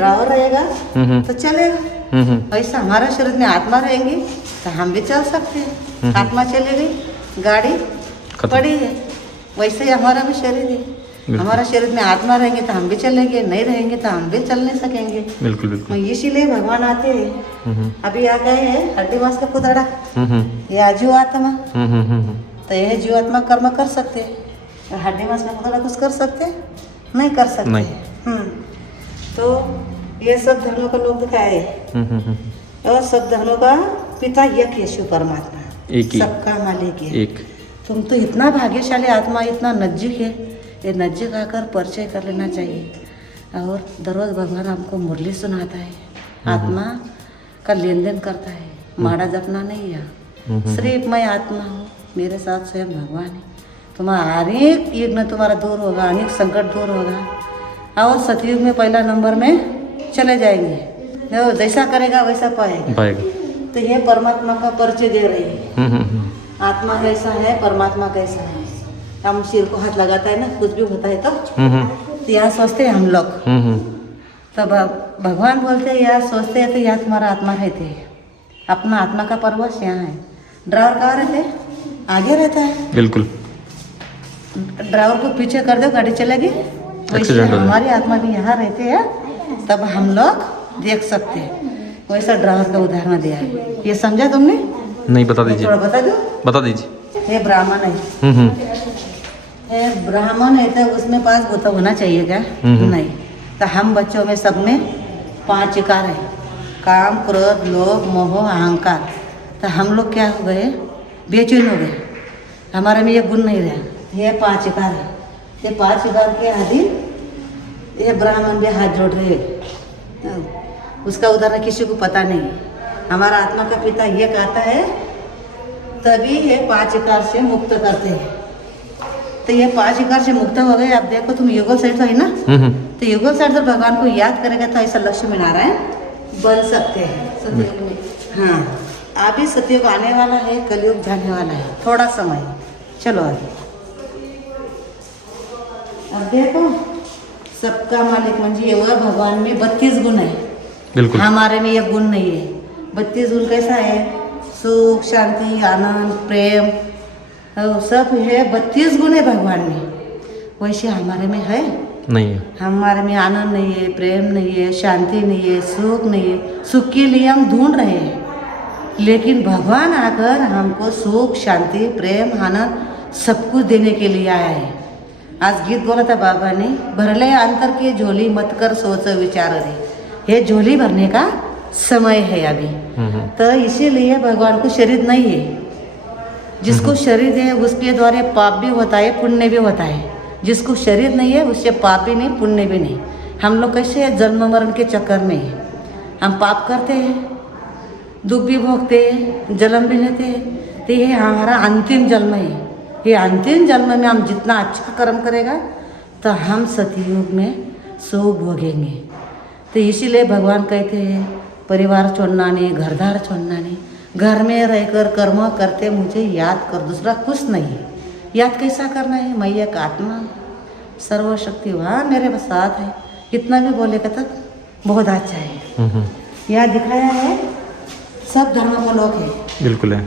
Driver रहेगा तो चलेगा, वैसा हमारा शरीर में आत्मा रहेंगी तो हम भी चल सकते हैं। आत्मा चली गई, गाड़ी पड़ी है, वैसे ही हमारा भी शरीर है। हमारा शरीर में आत्मा रहेंगे तो हम भी चलेंगे, नहीं रहेंगे तो हम भी चल नहीं सकेंगे। बिल्कुल बिल्कुल। इसीलिए भगवान आते हैं। अभी आ गए हैं हड्डी मांस का पुतड़ा, ये जीव आत्मा, तो यह जीव आत्मा कर्म कर सकते हैं। हड्डी मांस का पुतड़ा कुछ कर सकते हैं? नहीं कर सकते नहीं। तो ये सब धर्मों का लोग दिखाए, और सब धर्मों का पिता एक है, शिव परमात्मा, एक ही, सबका मालिक है एक। तुम तो इतना भाग्यशाली आत्मा, इतना नजदीक है, ये नजदीक आकर परिचय कर लेना चाहिए। और दररोज भगवान हमको मुरली सुनाता है, आत्मा का लेन देन करता है, माड़ा जपना नहीं है। सिर्फ मैं आत्मा हूँ, मेरे साथ स्वयं भगवान है। तुम्हारा अनेक युग तुम्हारा दूर होगा, अनेक संकट दूर होगा, और सतयुग में पहला नंबर में चले जाएंगे। जैसा करेगा वैसा पाएगा। तो ये परमात्मा का परिचय दे रही है। आत्मा कैसा है, परमात्मा कैसा है। हम सिर को हाथ लगाता है ना, कुछ भी होता है तो यहाँ सोचते हैं हम लोग, तो भगवान बोलते हैं यार सोचते हैं तो यहाँ तुम्हारा आत्मा रहते है, अपना आत्मा का परवश यहाँ है। ड्राइवर कहाँ रहते हैं? आगे रहता है। बिल्कुल। ड्राइवर को पीछे कर दो, गाड़ी चलेगी। वैसे हमारी आत्मा भी यहाँ रहते हैं, तब हम लोग देख सकते हैं। वैसा ड्राइवर का उदाहरण दिया है। ये समझा तुमने? नहीं, बता दीजिए। थोड़ा बता दो। बता दीजिए। ये ब्राह्मण है, ब्राह्मण है तो उसमें 5 भूत होना चाहिए क्या? नहीं। तो हम बच्चों में सब में 5 विकार है, काम, क्रोध, लोभ, मोह, अहंकार। तो हम लोग क्या हो गए? बेचैन हो गए, हमारे में ये गुण नहीं रहा। ये 5 विकार है, ये 5 विकार के अधीन ये ब्राह्मण भी हाथ जोड़ रहे हैं। उसका उदाहरण किसी को पता नहीं। हमारा आत्मा का पिता ये कहता है, तभी ये 5 विकार से मुक्त करते हैं। तो ये 5 विकार से मुक्त हो गए। अब देखो तुम युगल साइड तो है ना, तो युगल साइड जब भगवान को याद करेगा तो ऐसा लक्ष्मी नारायण बन सकते हैं सतयुग में। हाँ, अभी सतयुग आने वाला है, कलयुग जाने वाला है, थोड़ा समय। चलो आगे। अब देखो सबका मालिक म्हणजे वह भगवान में 32 गुण है। बिल्कुल। हमारे में ये गुण नहीं है। 32 गुण कैसा है? सुख, शांति, आनंद, प्रेम, सब है। 32 गुण है भगवान में, वैसे हमारे में है नहीं है। हमारे में आनंद नहीं है, प्रेम नहीं है, शांति नहीं है, सुख नहीं है। सुख के लिए हम ढूंढ रहे हैं, लेकिन भगवान आकर हमको सुख, शांति, प्रेम, आनंद सब कुछ देने के लिए आया है। आज गीत बोला था बाबा ने, भरले अंतर की झोली मत कर सोच विचार रे। ये झोली भरने का समय है अभी। तो इसीलिए भगवान को शरीर नहीं है। जिसको शरीर है उसके द्वारा पाप भी होता है, पुण्य भी होता है। जिसको शरीर नहीं है उससे पाप भी नहीं, पुण्य भी नहीं। हम लोग कैसे है? जन्म मरण के चक्कर में है। हम पाप करते हैं, दुख भी भोगते हैं, जन्म भी लेते हैं। तो ये हमारा अंतिम जन्म है। ये अंतिम जन्म में हम जितना अच्छा कर्म करेगा तो हम सतयुग में सुख भोगेंगे। तो इसीलिए भगवान कहते हैं परिवार छोड़ना नहीं, घरदार छोड़ना नहीं, घर में रहकर कर्म करते मुझे याद कर, दूसरा कुछ नहीं है। याद कैसा करना है? मैं एक आत्मा, सर्वशक्तिवान मेरे साथ है। इतना भी बोलेगा तब बहुत अच्छा है। यहाँ दिखाया है सब धर्म के लोग हैं। बिल्कुल है।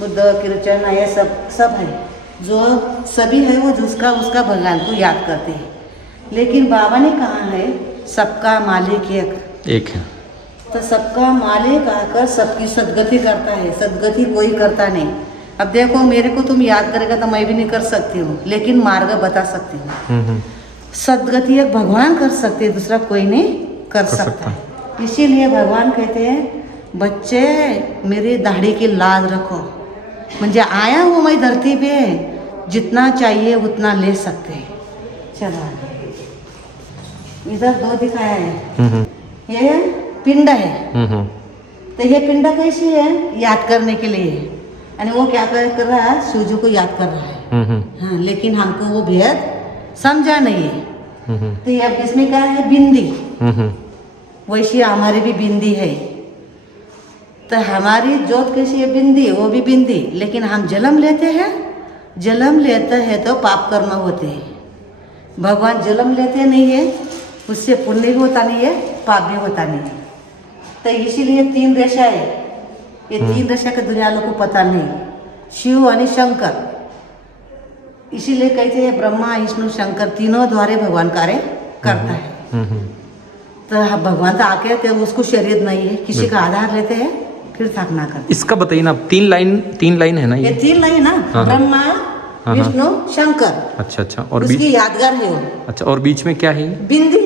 बुद्ध, कृष्ण, ये सब है। जो सभी है वो जिसका उसका भगवान को याद करते हैं। लेकिन बाबा ने कहा है सबका मालिक एक है। तो सबका मालिक आकर सबकी सदगति करता है। सदगति कोई करता नहीं। अब देखो मेरे को तुम याद करेगा तो मैं भी नहीं कर सकती हूँ, लेकिन मार्ग बता सकती हूँ। सदगति एक भगवान कर सकते हैं, दूसरा कोई नहीं कर सकता। इसीलिए भगवान कहते हैं बच्चे मेरी दाढ़ी की लाज रखो, मुझे आया हूँ मैं धरती पे, जितना चाहिए उतना ले सकते हैं। चलो इधर 2 दिखाया है। ये पिंड है। तो ये पिंड कैसी है? याद करने के लिए। और वो क्या कर रहा है? शिवजी को याद कर रहा है। हाँ, लेकिन हमको वो भेद समझा नहीं है। तो ये इसमें क्या है? बिंदी। वैसी हमारी भी बिंदी है। तो हमारी जोत कैसी है? बिंदी, वो भी बिंदी। लेकिन हम जन्म लेते हैं, जन्म लेते हैं तो पाप कर्म होते हैं। भगवान जन्म लेते नहीं है, उससे पुण्य भी होता नहीं है, पाप भी होता नहीं। तो इसीलिए 3 रेशा है, ये 3 रेशा का दुनिया लोग को पता नहीं, शिव और शंकर। इसीलिए कहते हैं ब्रह्मा विष्णु शंकर तीनों द्वारे भगवान कार्य करता है। तो भगवान तो आके तो उसको शरीर नहीं है, किसी का आधार लेते हैं फिर स्थापना करते। इसका बताइए ना, 3 लाइन है ना ये 3 लाइन ना, ब्रह्मा विष्णु शंकर। अच्छा और उसकी यादगार है वो। अच्छा, और बीच में क्या है? बिंदी।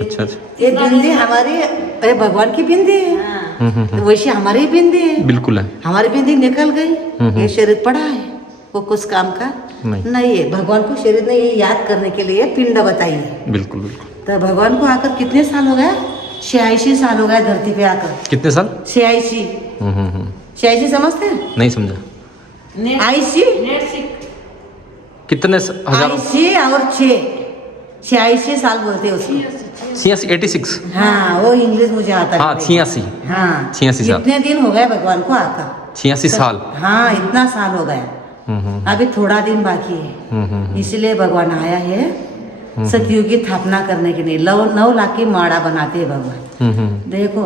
अच्छा, ये बिंदी हमारी भगवान की बिंदी है, तो वैसे हमारी बिंदी है। बिल्कुल है। हमारी बिंदी निकल गई, ये शरीर पड़ा है, वो कुछ काम का नहीं है। भगवान को शरीर ने ये याद करने के लिए पिंड बताई है। बिल्कुल। तो भगवान को आकर कितने साल हो गया? 86 साल हो गया धरती पे आकर। कितने साल? 86। 86 समझते हैं? नहीं समझा। 86 कितने हजार? 86 और 6, 86 साल बोलते हैं उसको। 86। हाँ, वो इंग्लिश मुझे आता है। हाँ 86। हाँ 86 साल। कितने दिन हो गए भगवान को आकर? 86 साल। हाँ, इतना साल हो गया। अभी थोड़ा दिन बाकी है, इसलिए भगवान आया है सतयुग की स्थापना करने के लिए। 9 लाख की माला बनाते हैं भगवान। देखो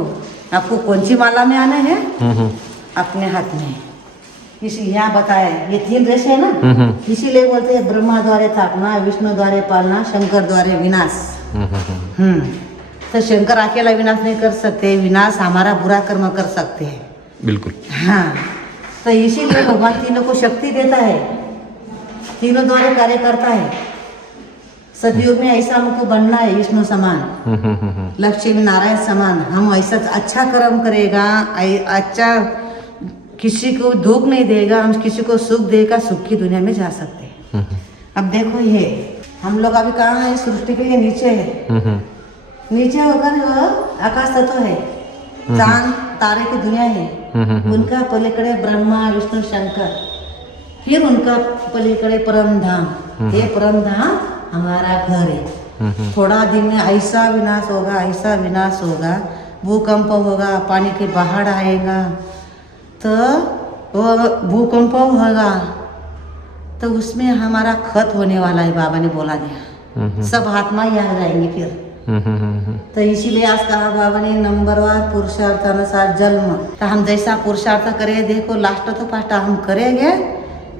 आपको कौन सी माला में आना है? अपने हाथ में। इसी यहाँ बताया ये 3 रेश है ना, इसीलिए बोलते हैं ब्रह्मा द्वारे स्थापना, विष्णु द्वारे पालना, शंकर द्वारे विनाश। तो शंकर अकेला विनाश नहीं कर सकते, विनाश हमारा बुरा कर्म कर सकते हैं। बिल्कुल। हाँ, तो इसीलिए भगवान तीनों को शक्ति देता है, तीनों द्वारा कार्य करता है। सतयुग में ऐसा हमको बनना है विष्णु समान, लक्ष्मी नारायण समान। हम ऐसा अच्छा कर्म करेगा, अच्छा किसी को दुख नहीं देगा, हम किसी को सुख देगा, सुख की दुनिया में जा सकते हैं। अब देखो ये हम लोग अभी कहाँ है? सृष्टि के नीचे है। नीचे होकर आकाश तत्व है, चांद तारे की दुनिया है। उनका पलीकडे ब्रह्मा विष्णु शंकर, फिर उनका पलीकडे परम धाम। ये परम धाम हमारा घर है। थोड़ा दिन में ऐसा विनाश होगा, ऐसा विनाश होगा, भूकंप होगा, पानी के बाढ़ आएगा, तो वो भूकंप होगा तो उसमें हमारा खत होने वाला है। बाबा ने बोला दिया, सब आत्मा ही आ जाएंगे फिर। तो इसीलिए आज कहा बाबा ने नंबरवार पुरुषार्थ अनुसार जन्म। तो हम जैसा पुरुषार्थ करें, देखो लास्ट तो फर्स्ट हम करेंगे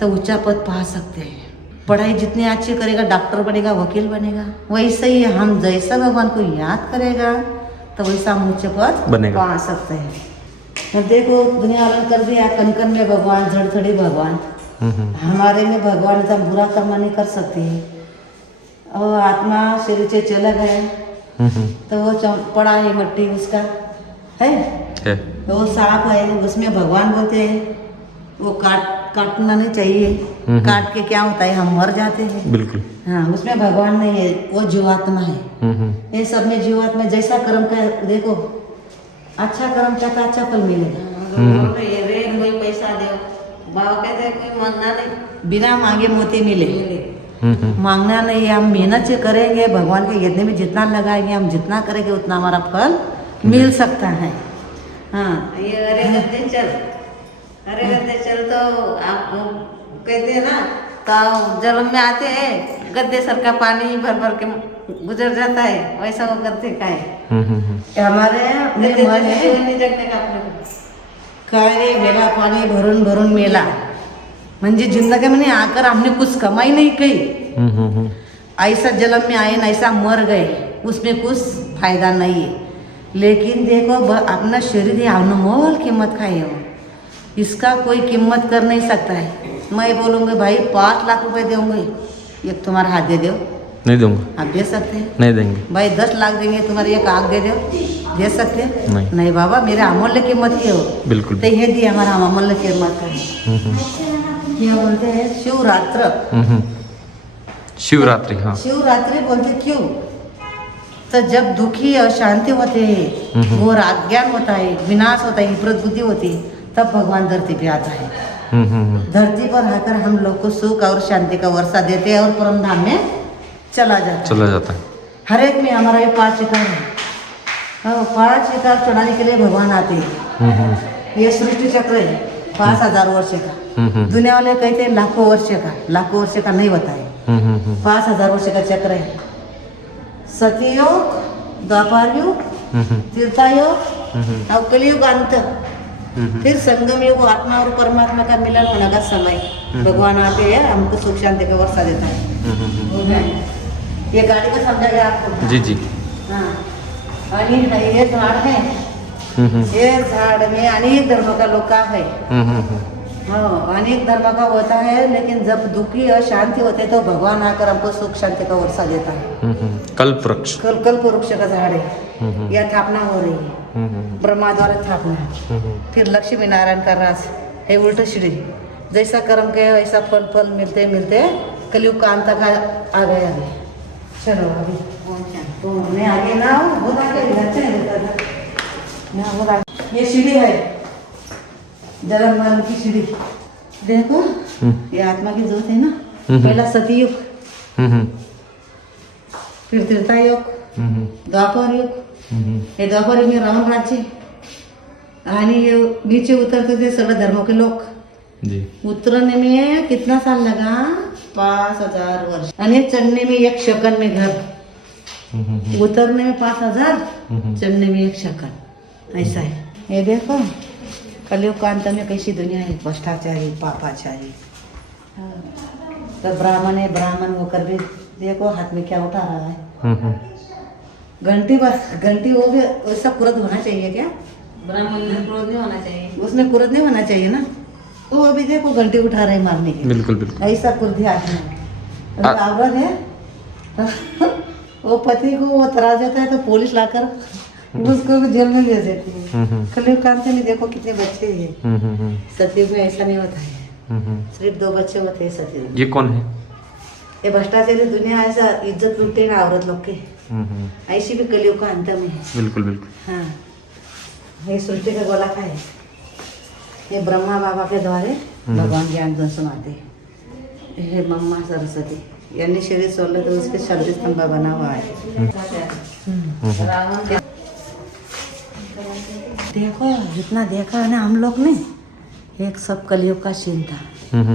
तो ऊंचा पद पा सकते हैं। पढ़ाई जितनी अच्छी करेगा, डॉक्टर बनेगा, वकील बनेगा। वैसे ही हम जैसा भगवान को याद करेगा तो वैसा हम ऊंचे पद पा सकते हैं। तो देखो दुनिया अलग कर दिया, कन कन में भगवान, जड़थड़ी भगवान। हमारे में भगवान तो बुरा कर्म नहीं कर सकते। और आत्मा शरीर से चला गया तो वो पड़ा है मट्टी उसका है, तो वो सांप है, उसमें भगवान बोलते हैं वो काटना नहीं चाहिए। काट के क्या होता है? हम मर जाते हैं। बिल्कुल। हाँ, उसमें भगवान नहीं है, वो जीवात्मा है। ये सब में जीवात्मा जैसा कर्म का, देखो अच्छा कर्म का अच्छा फल मिलेगा। कोई पैसा दो, बाबा कहते हैं कोई मांगना नहीं, बिना मांगे मोती मिले। मांगना नहीं, हम मेहनत से करेंगे, भगवान के यज्ञ में जितना लगाएंगे, हम जितना करेंगे उतना हमारा फल मिल सकता है। हाँ, ये हरे गद्दे चल तो आप कहते हैं ना, तो जल में आते हैं गद्दे सर का पानी भर भर के गुजर जाता है, वैसा वो गद्दे का है। हमारे मन है जगने का काय मेला पाणी भरून भरून मेला, म्हणजे जिंदगी आकर हमने कुछ कमाई नहीं की। ऐसा जन्म में आए ना, ऐसा मर गए, उसमें कुछ फायदा नहीं है। लेकिन देखो अपना शरीर अनमोल कीमत का है, इसका कोई कीमत कर नहीं सकता है। मैं बोलूँगी भाई 5 लाख रुपए दूंगी, एक तुम्हारा हाथ दे दो, नहीं दूंगा। आप दे सकते हैं? नहीं देंगे। भाई 10 लाख देंगे, तुम्हारी एक आँख दे दो, दे सकते हैं? नहीं। नहीं बाबा, मेरे अमूल्य कीमत की हो। बिल्कुल। तो ये दिया हमारा अमूल्य कीमत का है। क्या बोलते हैं? शिवरात्र। शिवरात्रि। हाँ, शिवरात्रि बोलते क्यों? तो जब दुखी और शांति होते हैं, वो अज्ञान होता है, विनाश होता है, विपरीत बुद्धि होती है, तब भगवान धरती पे आता है। धरती पर आकर हम लोग को सुख और शांति का वर्षा देते हैं और परम धाम में चला जाता है। हर एक में हमारा ये 5 शिकार है। 5 शिकार चढ़ाने के लिए भगवान आते हैं। ये सृष्टि चक्र है 5000 वर्ष का। दुनिया वाले कहते हैं लाखों वर्ष का नहीं बताए। 5000 वर्ष का चक्र है। सतयुग, द्वापर युग, त्रेतायुग और कलयुग अंत, फिर संगम युग, आत्मा और परमात्मा का मिलन होने का समय। भगवान आते हैं, हमको सुख शांति का वर्षा देता है। ये गाड़ी को समझा गया आपको? जी जी। हाँ, आणि ये झाड है, ये झाड़ में अनेक धर्म का लोग का है। हाँ, अनेक धर्म का होता है, लेकिन जब दुखी और शांति होते तो भगवान आकर हमको सुख शांति का वर्षा देता है। कल्प वृक्ष। कल्प वृक्ष का झाड़ है, यह स्थापना हो रही है, ब्रह्मा द्वारा स्थापना। फिर लक्ष्मी नारायण का राज है, उल्टा सीढ़ी। जैसा कर्म के वैसा फल फल मिलते मिलते कलयुग का अंत आ गया अभी। चलो अभी तो मैं आगे ना हूँ, बहुत आगे अच्छा है। ये सीढ़ी है, जन्म मरण की सीढ़ी। देखो ये आत्मा की ज्योत है ना। पहला सतयुग, फिर त्रेतायुग, द्वापर युग। हे द्वापर युग में रावण राज्य, आणि ये नीचे उतरते थे सगळे धर्मों के लोग। जी। उतरने में कितना साल लगा? 5000 वर्ष। आणि चढ़ने में 1 सेकंड में घर, उतरने में 5000, चढ़ने में 1 सेकंड। ऐसा है। ये देखो कलयुग का अंत में कैसी दुनिया है, भ्रष्टाचारी पापाचारी। तो ब्राह्मण है, ब्राह्मण होकर भी देखो हाथ में क्या उठा रहा है, घंटी। बस घंटी वो भी वैसा कुरद होना चाहिए क्या? ब्राह्मण में क्रोध नहीं होना चाहिए, उसमें क्रोध नहीं होना चाहिए ना। तो वो भी देखो घंटी उठा रहे मारने के। बिल्कुल बिल्कुल। ऐसा क्रोधी आदमी औरत है वो पति को वो तराज देता है तो पुलिस लाकर उसको भी जेल में दे देती है। कलयुग कांत में देखो कितने बच्चे हैं। सतयुग में ऐसा नहीं होता है, सिर्फ 2 बच्चे होते हैं सतयुग। ये कौन है? ये भ्रष्टाचारी दुनिया ऐसा इज्जत लूटते ना औरत लोग के, ऐसी भी कलयुग का अंत में है। बिल्कुल बिल्कुल। हाँ, ये सृष्टि का गोला का है, ये ब्रह्मा बाबा के द्वारे भगवान ज्ञान दर्शन सुनाते हैं। ये मम्मा सरस्वती यानी शरीर सोलह तो उसके शब्द स्तंभ बना हुआ है। देखो जितना देखा है ना हम लोग ने, एक सब कलयुग का सीन था।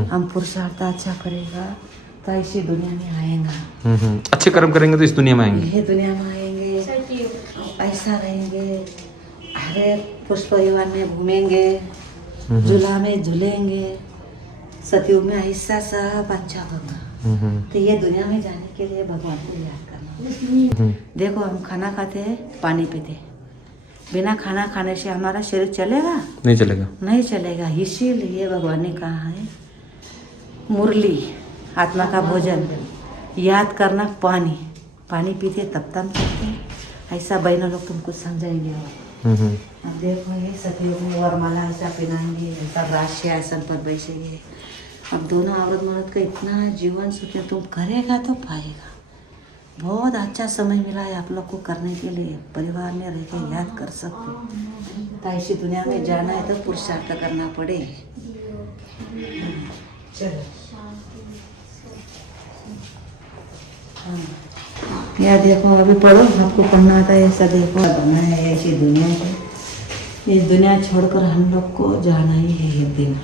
हम पुरुषार्थ अच्छा करेगा तो ऐसी दुनिया में आएगा। अच्छे कर्म करेंगे तो इस दुनिया में आएंगे, ये दुनिया में आएंगे, ऐसा रहेंगे, हरे पुष्प विमान में घूमेंगे, झूला में झूलेंगे। सतयुग में ऐसा सब अच्छा होगा। तो ये दुनिया में जाने के लिए भगवान को याद करना। देखो हम खाना खाते हैं, पानी पीते, बिना खाना खाने से हमारा शरीर चलेगा? नहीं चलेगा, नहीं चलेगा। इसीलिए भगवान ने कहा है मुरली आत्मा का भोजन, याद करना पानी। पानी पीते तब तक चलते। ऐसा बहनों लोग तुमको समझाएंगे। अब देखो ये सतयुग में वरमाला ऐसा पहनाएंगे, ऐसा राशि आसन पर बैठेंगे। अब दोनों औरत मर्द का इतना जीवन सुख तुम करेगा तो पाएगा। बहुत अच्छा समय मिला है आप लोग को करने के लिए, परिवार में रह के याद कर सकते। तो ऐसी दुनिया में जाना है तो पुरुषार्थ करना पड़ेगा। चलो या देखो अभी पढ़ो, आपको पढ़ना आता है ऐसा। देखो बना है ऐसी दुनिया को, ये दुनिया छोड़कर हम लोग को जाना ही है एक दिन।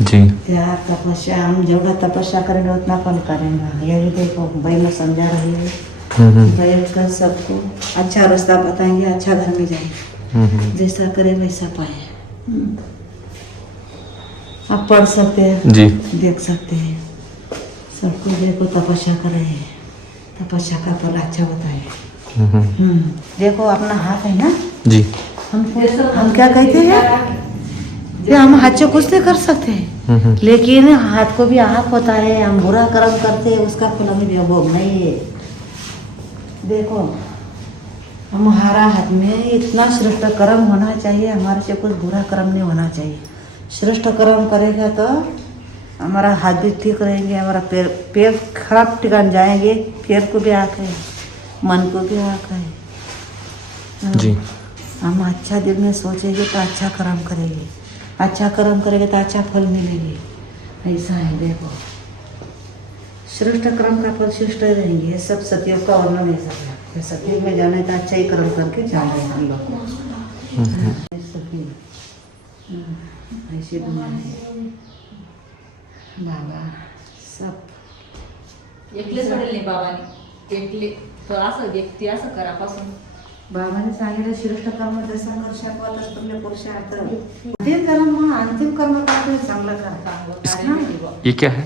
जी। त्याग तपस्या, हम जेवढा तपस्या करेंगे उतना फल करेंगे। यही देखो भाई मैं समझा रही है, बैठ कर सबको अच्छा रास्ता बताएंगे, अच्छा घर में जाएंगे। जैसा करे वैसा पाए। आप पढ़ सकते हैं जी, देख सकते हैं, सबको देखो तपस्या कर रहे हैं, तपस्या का फल अच्छा होता है। देखो अपना हाथ है ना जी, हम क्या कहते हैं कि हम हाथ से कुछ नहीं कर सकते, लेकिन हाथ को भी आँख होता है। हम बुरा कर्म करते हैं उसका फल हमें भोगना ही है। देखो हमारा हाथ में इतना श्रेष्ठ कर्म होना चाहिए, हमारे से कुछ बुरा कर्म नहीं होना चाहिए। श्रेष्ठ कर्म करेगा तो हमारा हाथ भी ठीक रहेंगे, हमारा पैर खराब ठिकान जाएंगे, पैर को भी आँख है, मन को भी आँख है जी। हम अच्छा दिल में सोचेंगे तो अच्छा कर्म करेंगे, अच्छा कर्म करेंगे तो अच्छा फल मिलेंगे। ऐसा है देखो, श्रेष्ठ कर्म का फल श्रेष्ठ रहेंगे। ये सब सतयुग का वर्णन है। सब सतयुग में जाना है तो अच्छा ही कर्म करके जाना है हम लोग को। ऐसी दुनिया है बाबा, सब एकले सोडेल नाही बाबाने, एकले तो असं व्यक्ती असं करापासून बाबाने सांगितलं श्रेष्ठ कर्म जसं वर्षात वाटत तुमच्या पुरुषार्थ ते जरा मग अंतिम कर्म काय चांगलं करा. ये क्या है?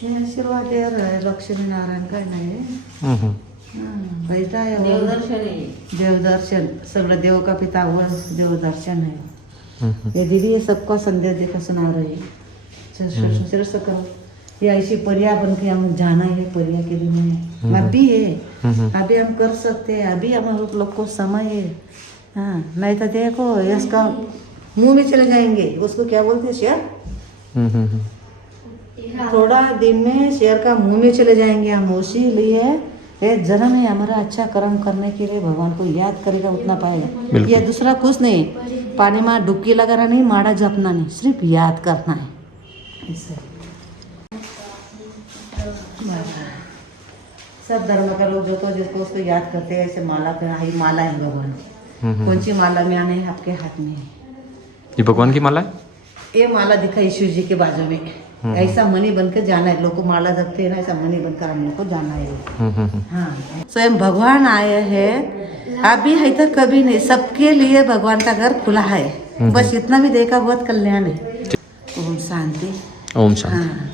हे आशीर्वाद आहे लक्ष्मी नारायण काय नाही हम्म. बैठा आहे देवदर्शन सगळं देव का पिता हुआ देवदर्शन है. ये दीदी ये सबका संदेश देखो सुना रही है. श्रेष्ठ कर्म ये ऐसी परिया बन के हम जाना है परिया के दिन में अभी है अभी हम कर सकते हैं अभी हम लोग को समय है. हाँ नहीं तो देखो इसका मुंह में चले जाएंगे उसको क्या बोलते हैं शेर थोड़ा दिन में शेर का मुंह में चले जाएंगे हम. उसी लिए ये जन्म है हमारा अच्छा कर्म करने के लिए भगवान को याद करेगा उतना पाएगा. ये दूसरा कुछ नहीं पानी में डुबकी लगाना नहीं माड़ा जपना नहीं सिर्फ याद करना है. ऐसे सब धर्म का लोग जो तो जिसको उसको याद करते हैं ऐसे माला ही माला है भगवान. कौन सी माला में आने है आपके हाथ में है. ये भगवान की माला है? ये माला दिखा ईश्वर जी के बाजू में ऐसा मणि बनकर जाना है. लोग को माला जपते हैं ना ऐसा मणि बनकर हम लोग को जाना है. हाँ स्वयं भगवान आए हैं अभी है तो कभी नहीं. सबके लिए भगवान का घर खुला है. बस इतना भी देखा बहुत कल्याण है. ओम शांति. ओम शांति. हाँ